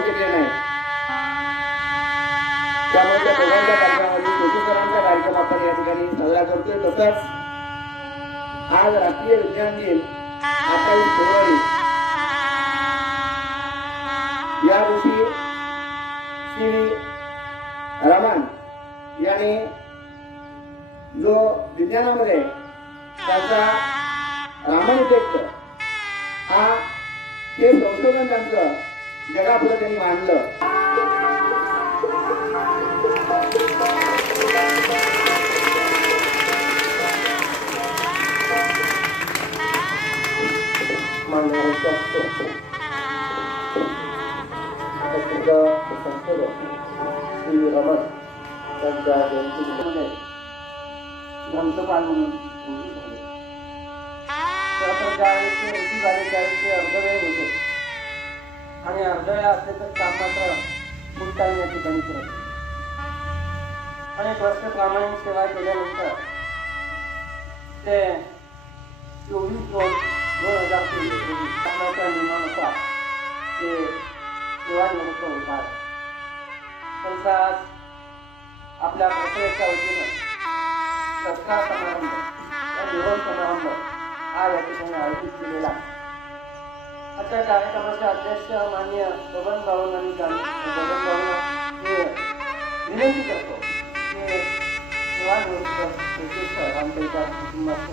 केलेला नाही. त्यामुळे त्या दोघांच्या कार्यक्रमामध्ये कोटेकरांचा कार्यक्रम आपण या ठिकाणी साजरा करतोय. तसंच आज राष्ट्रीय विज्ञान दिन 28 फेब्रुवारी या दिवशी श्री रमण याने जो विज्ञानामध्ये त्याचा रामन इफेक्ट हा ते संशोधन त्यांचं जगापुढे त्यांनी मांडलं. संशोधक श्री रमण त्यांच्या जयंतीमध्ये ग्रंथपाल म्हणून अर्धवेळ होते आणि अर्धवेळ असले तर काम मात्र फुल टाइम या ठिकाणी करत. अनेक वर्ष प्रामाणिक सेवा केल्यानंतर ते 24/2/2023 शासनाच्या नियमानुसार ते सेवानिवृत्त होतात. त्यांचा आपल्या प्रक्रियेच्या वतीनं सत्कार समारंभ निरोप समारंभ हा या ठिकाणी आयोजित केलेला. आजच्या कार्यक्रमाचे अध्यक्ष माननीय बबन भाऊंनी बबन भाऊंना हे विनंती करतो की सेवानिवृत्त आमच्या कुटुंबाची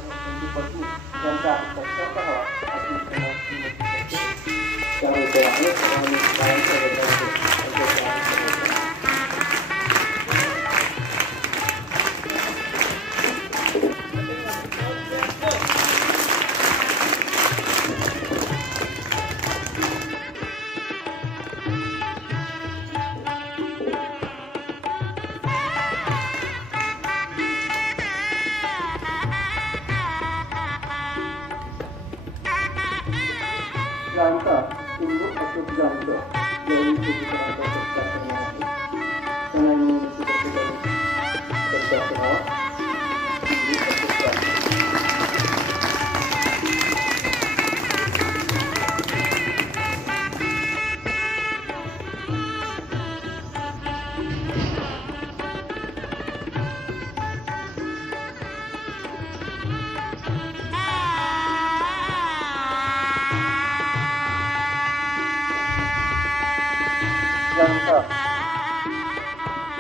पत्नी त्यांचा सत्कार करावा अशी विनंती करतो. त्यामुळे अनेक जानता हिंदू अशोक जानता जयंती सत्कार करण्यासाठी त्यांना सत्कार करावा.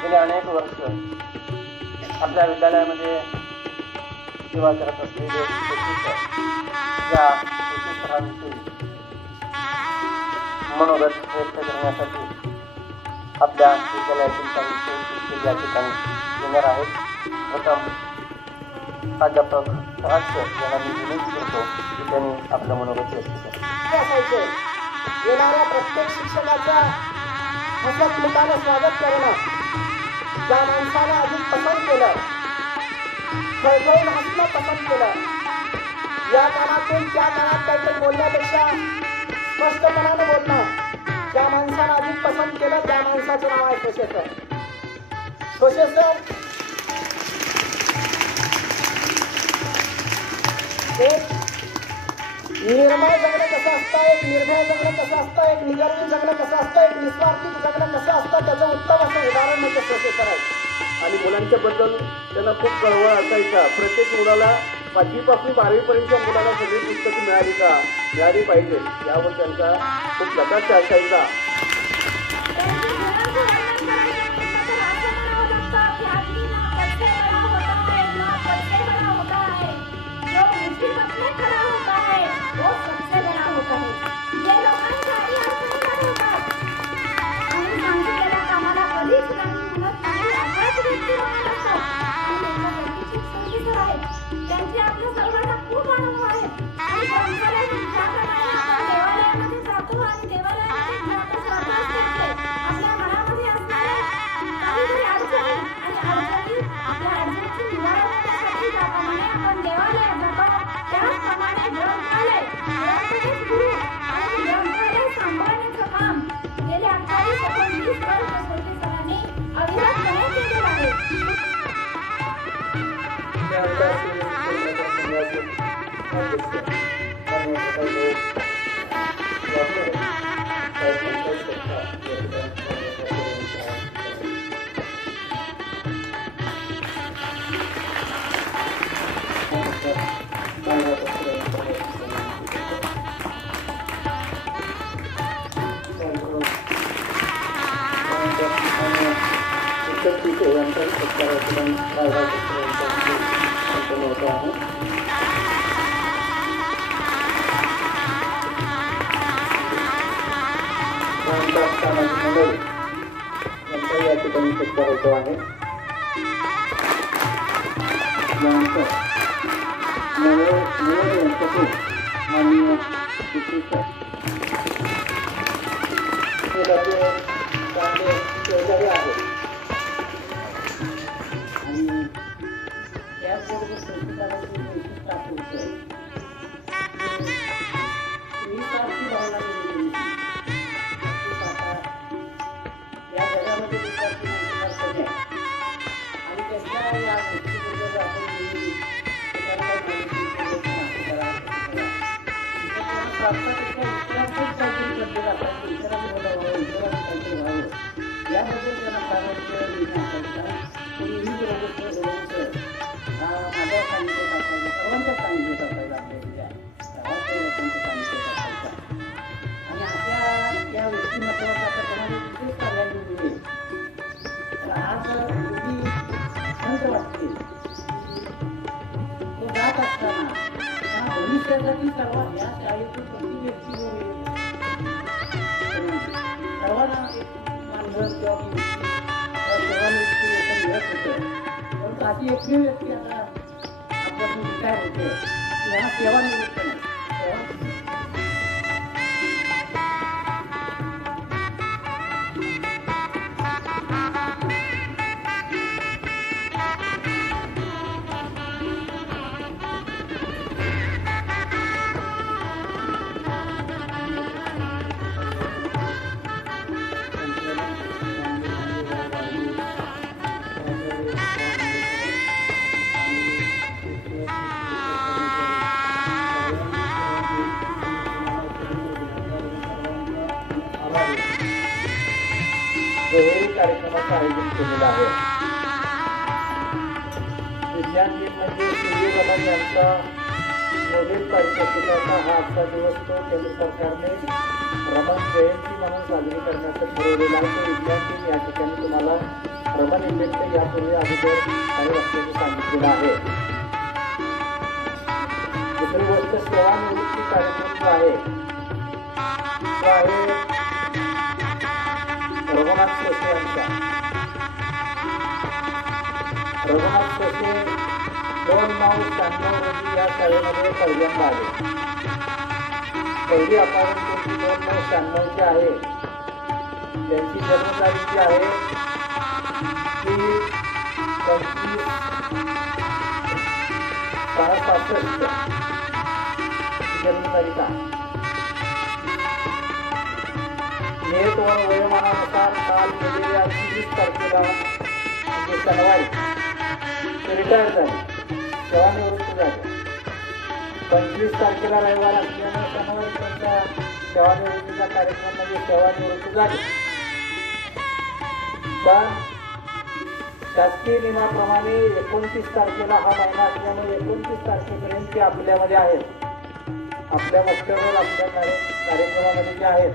गेले अनेक वर्ष आपल्या विद्यालयामध्ये सेवा करत असलेले या सरांचे मनोगत व्यक्त करण्यासाठी आपल्या विद्यालयातील काही या ठिकाणी येणार आहेत. प्रथम प्राध्यापक सहास्य यांना मी विनंती करतो की त्यांनी आपलं मनोगत व्यक्त करावे. येणाऱ्या प्रत्येक शिक्षकाचा हसत मुखानं स्वागत करणं, ज्या माणसानं अधिक पसंत केलं, खळखळून हसणं पसंत केलं, या कानातून त्या कानात काहीतरी बोलण्यापेक्षा स्पष्टपणानं बोलणं, ज्या माणसानं अधिक पसंत केलं त्या माणसाचं नाव आहे सोशेसर. सोशेसर एक निर्मळ जगणं कसं असतं, एक निर्भय जगणं कसं असतं, एक निगर्वी जगणं कसं असतं, एक निस्वार्थी जगणं कसं असतं, त्याचं उत्तम असं उदाहरण म्हणजे प्रोफेसर आहे. आणि मुलांच्या बद्दल त्यांना खूप कळवळ असायचा. प्रत्येक मुलाला 5वी पासून 12वी पर्यंतच्या मुलाला सगळी पुस्तकं मिळाली पाहिजे यावर त्यांचा खूप लक्ष असायचा. त्यांचे आपल्या सर्वांना खूप अनुभव आहे. देवालयामध्ये जातो आणि देवालयामध्ये आपल्या मनामध्ये असणाऱ्या काहीतरी अडचणी आणि अडचणी आपल्या अडचणीची निवारण करण्यासाठी ज्याप्रमाणे आपण देवालयात जातो त्याचप्रमाणे ग्रंथालय गुरु आणि ग्रंथालय सांभाळण्याचं काम गेल्या 28-29 वर्ष सरांनी अविरतपणे केलेलं आहे. Thank you. मोहिते यांचाही सत्कार या ठिकाणी रायगड संपन्न होतो आहे. सामाजिक मंडळ यांचाही या ठिकाणी सत्कार होतो आहे. यानंतर यांच्याकडून माननीय शेजारी आहेत आणि त्याचबरोबर संस्कृताची वैशिष्ट्य असं होतं मी सारखी भावना मिळवली या जगामध्ये विचारची माणसं आणि त्याच्या या गोष्टीबद्दल आपण याबद्दल त्यांना प्राधान्य माझ्या सांगितलं असायचं सर्वांच्या सांगितलं असायचं आपल्या सर्वांच्या लोकांचं सांगितलं असायचं आणि अशा या व्यक्तिमत्वाचा आता कोणाला विशेष कार्यालय मिळेल तर आज एवढी खंत वाटते तो जात असताना भविष्यासाठी सर्वात या शाळेतून प्रति व्यक्ती सर्वांना मानधन किंवा सेवानिवृत्ती वेतन मिळत होतं परंतु अशी एकमेव व्यक्ती आता आपल्यातून रिटायर होते यांना सेवानिवृत्त नाही दुहेरी कार्यक्रमाचं आयोजन केलेलं आहे. विज्ञान दिन म्हणजे सूर्यकमल यांचा नोबेल पारितोषिकाचा हा आजचा दिवस तो केंद्र सरकारने रमण जयंती म्हणून साजरी करण्याचं ठरवलेला आहे. तो विज्ञान दिन या ठिकाणी तुम्हाला रमण इफेक्ट यापूर्वी अगोदर काही वाक्याने सांगितलेलं आहे. दुसरी गोष्ट सेवानिवृत्ती कार्यक्रम जो आहे तो आहे रघुनाथ सोसे यांचा. रघुनाथ सोसे 2/9/96 रोजी या शाळेमध्ये पहिल्यांदा आले. पहिली अपॉइंटमेंट त्यांची 2/9/96 आहे. त्यांची जन्मतारीख जी आहे ती 25/6/65 जन्मतारीख आहे. नियत वयोमानानुसार काल गेलेल्या 30 तारखेला म्हणजे शनिवारी ते रिटायर झाले, सेवानिवृत्त झाले. 25 तारखेला रविवार असल्यामुळे शनिवारी त्यांच्या सेवानिवृत्तीचा कार्यक्रम म्हणजे सेवानिवृत्त झाले. पण शासकीय नियमाप्रमाणे 29 तारखेला हा महिना असल्यामुळे 29 तारखेपर्यंत ते आपल्यामध्ये आहेत. आपल्या वक्तव्यावर आपल्या कार्यक्रमामध्ये जे आहेत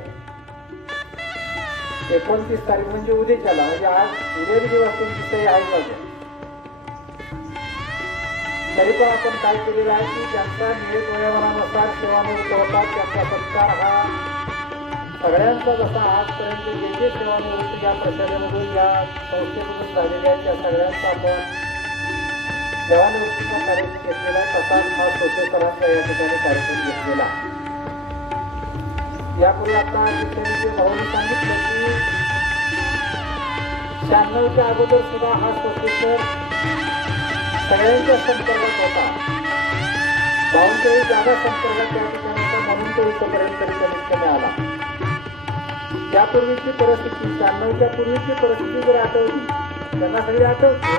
29 तारीख म्हणजे उद्याच्याला म्हणजे आज उद्या दिवस त्यांची सही आहे माझ्या. तरी पण आपण काय केलेलं आहे की ज्यांचा नियत वयोमानानुसार सेवानिवृत्त होतात त्यांचा सत्कार हा सगळ्यांचा जसा आजपर्यंत जे जे सेवानिवृत्त या प्रशालेमधून या संस्थेमधून झालेले आहेत त्या सगळ्यांचा आपण सेवानिवृत्तीचा कार्यक्रम घेतलेला आहे. तसाच हा सोशल सरांचा या ठिकाणी कार्यक्रम घेतलेला आहे. यापूर्वी आता जे भाऊनी सांगितलं की 96च्या अगोदर सुद्धा हा प्रोफेसर सगळ्यांच्या संपर्कात होता. भाऊंच्याही जागा संपर्कात त्या ठिकाणी होता म्हणून तो इथपर्यंत तरी कमीत कमी आला. त्यापूर्वीची परिस्थिती 96च्या पूर्वीची परिस्थिती जर आठवली त्यांना सगळी आठवते.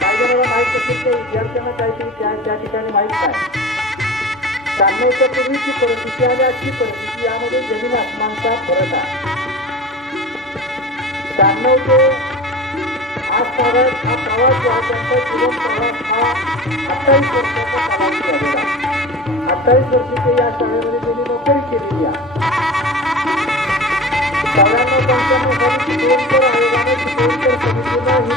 काही जणांना माहीत असेल तर विद्यार्थ्यांना काहीतरी त्या ठिकाणी माहीत नाही. 96च्या पूर्वीची परिस्थिती आणि आजची परिस्थिती यामध्ये जमीन आसमानचा फरक आहे. 96 ते आज साधारण हा प्रवास जो आहे त्यांचा जीवन प्रवास हा 28 वर्षाचा प्रवास झालेला आहे. 28 वर्ष ते या शाळेमध्ये त्यांनी नोकरी केलेली आहे. 94-95 साली चिपळूणकर आयोगाने चिपळूणकर समितीला ही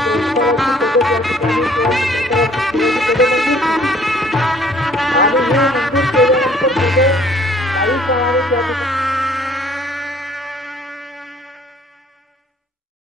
गरज होतं